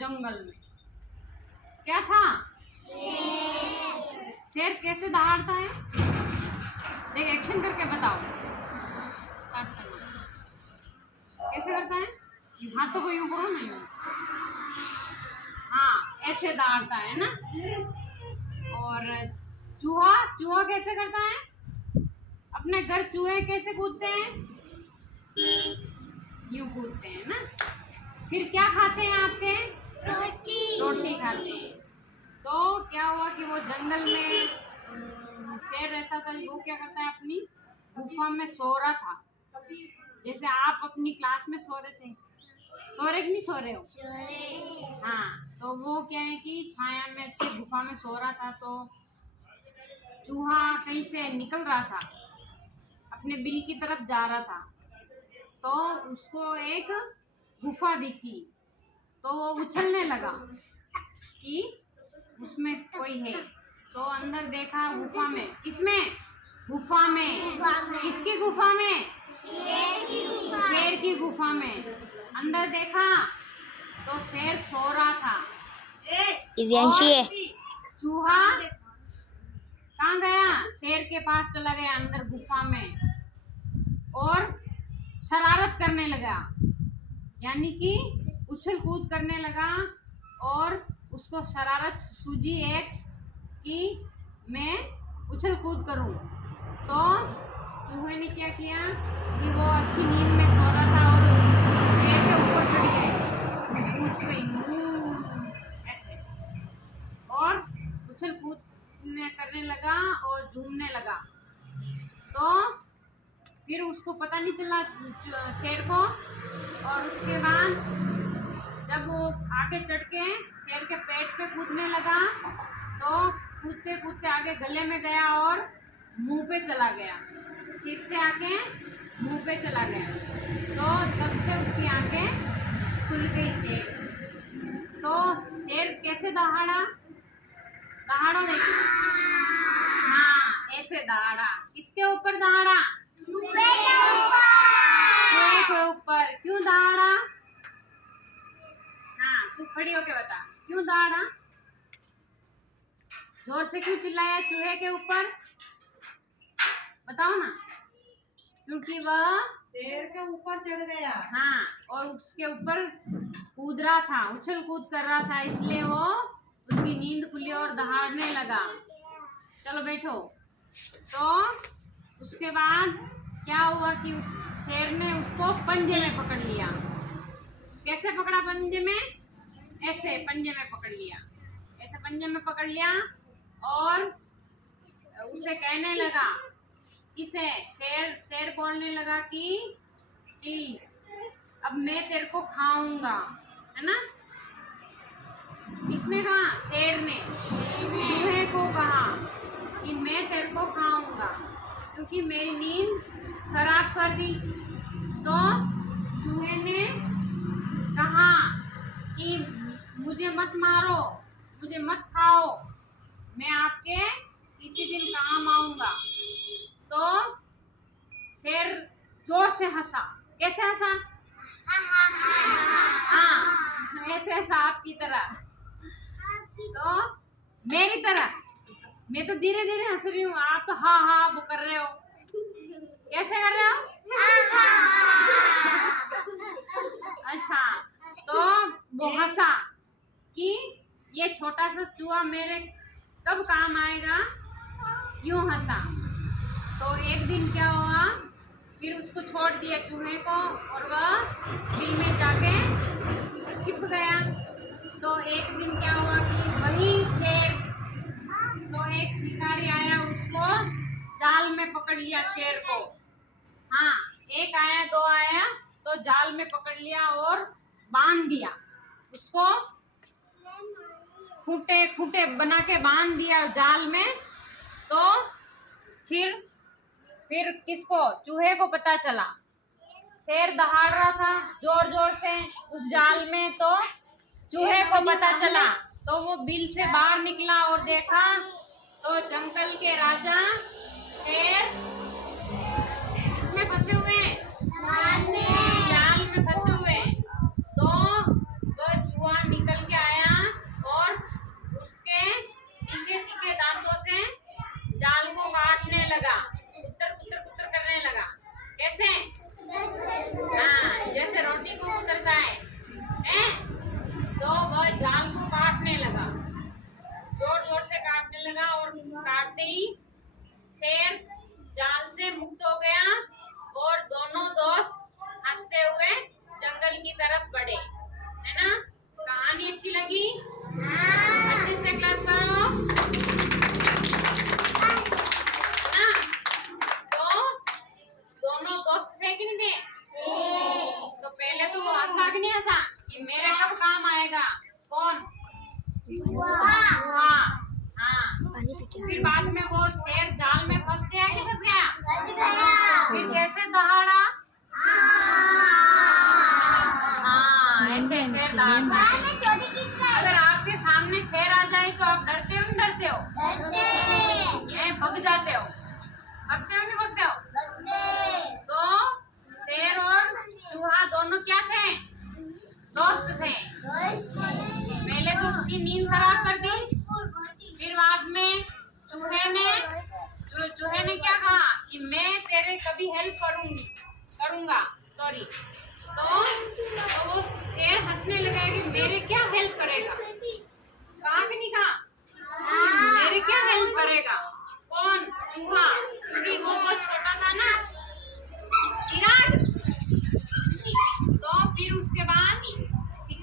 जंगल में। क्या था? शेर कैसे दहाड़ता है? देख, एक्शन करके बताओ। स्टार्ट करना। कैसे करता है? हाथों को यूं करो ना, यूं। हाँ, ऐसे दहाड़ता है ना। और चूहा, चूहा कैसे करता है? अपने घर चूहे कैसे कूदते हैं? यूं कूदते हैं ना। फिर क्या खाते हैं आपके? रोटी। रोटी खाते हैं। तो क्या हुआ कि वो जंगल में शेर रहता था, वो क्या करता है, अपनी गुफा में सो रहा था। जैसे आप अपनी क्लास में सो रहे थे, सो रहे कि नहीं सो रहे हो? हाँ, तो वो क्या है कि छाया में अच्छी गुफा में सो रहा था। तो चूहा कहीं से निकल रहा था, अपने बिल की तरफ जा रहा था। तो उसको एक गुफा दिखी, तो वो उछलने लगा कि उसमें कोई है। तो अंदर देखा गुफा में। किसमें? गुफा में। किसकी गुफा में? शेर की गुफा में। अंदर देखा तो शेर सो रहा था। और चूहा कहाँ गया? शेर के पास चला गया अंदर गुफा में और शरारत करने लगा, यानी कि उछल कूद करने लगा। और उसको शरारत सूझी एक कि मैं उछल कूद करूं। तो चूहे ने क्या किया कि वो अच्छी नींद में सो रहा था और शेर के ऊपर चढ़ गए, कूद गई ऐसे, और उछल कूद करने लगा और झूमने लगा। तो फिर उसको पता नहीं चला शेर को। और उसके बाद जब वो आगे चढ़ के शेर के पेट पे कूदने लगा, तो कूदते कूदते आगे गले में गया और मुंह पे चला गया। सिर से आके मुंह पे चला गया। तो तब से उसकी आंखें खुल गई शेर। तो शेर कैसे दहाड़ा? दहाड़ो देखो। हाँ, ऐसे दहाड़ा। किसके ऊपर दहाड़ा? चूहे के ऊपर। क्यों दहाड़ा? हाँ, तू खड़ी होके बता, क्यों दहाड़ा? जोर से क्यों चिल्लाया चूहे के ऊपर? बताओ ना। क्योंकि वह शेर के ऊपर चढ़ गया। हाँ, और उसके ऊपर कूद रहा था, उछल कूद कर रहा था, इसलिए वो उसकी नींद खुली और दहाड़ने लगा। चलो बैठो। तो उसके बाद क्या हुआ कि उस शेर ने उसको पंजे में पकड़ लिया। कैसे पकड़ा पंजे में? ऐसे पंजे में पकड़ लिया, ऐसे पंजे में पकड़ लिया। और उसे कहने लगा, किसे? शेर बोलने लगा कि अब मैं तेरे को खाऊंगा, है ना। किसने कहा? शेर ने चूहे को कहा कि मैं तेरे को खाऊंगा क्योंकि मेरी नींद खराब कर दी। तो चूहे ने कहा कि मुझे मत मारो, मुझे मत खाओ, मैं आपके किसी दिन काम आऊंगा। तो शेर जोर से हंसा। कैसे हंसा? हाँ, ऐसे हंसा आपकी तरह। तो मेरी तरह मैं तो धीरे धीरे हंस रही हूँ, आप तो हाँ हाँ वो कर रहे हो। कैसे कर रहे हो? अच्छा, तो वो हंसा कि ये छोटा सा चूहा मेरे कब काम आएगा, यूं हंसा। तो एक दिन क्या हुआ, फिर उसको छोड़ दिया चूहे को और वह बिल में जाके छिप गया। तो एक दिन क्या हुआ कि वही शेर, तो एक शिकारी आया, उसको जाल में पकड़ लिया शेर को। हाँ, एक आया दो आया, तो जाल में पकड़ लिया और बांध दिया उसको, खूंटे खूंटे बना के बांध दिया जाल में। तो फिर किसको? चूहे को पता चला शेर दहाड़ रहा था जोर जोर से उस जाल में। तो चूहे को पता चला, तो वो बिल से बाहर निकला और देखा तो जंगल के राजा शेर इसमें फंसे हुए, जाल में फंसे हुए। तो वह चूहा निकल के दहाड़ा? हाँ, ऐसे शेर दहाड़ता है। अगर आपके सामने शेर आ जाए तो आप डरते हो नहीं डरते हो? भग जाते हो? भगते हो नहीं भगते हो? तो शेर और चूहा दोनों क्या थे? दोस्त थे। पहले तो उसकी नींद खराब कर दी, फिर बाद में चूहे ने क्या कहा कि मैं तेरे कभी हेल्प करूंगा। सॉरी। तो वो शेर हंसने लगा कि मेरे क्या हेल्प करेगा।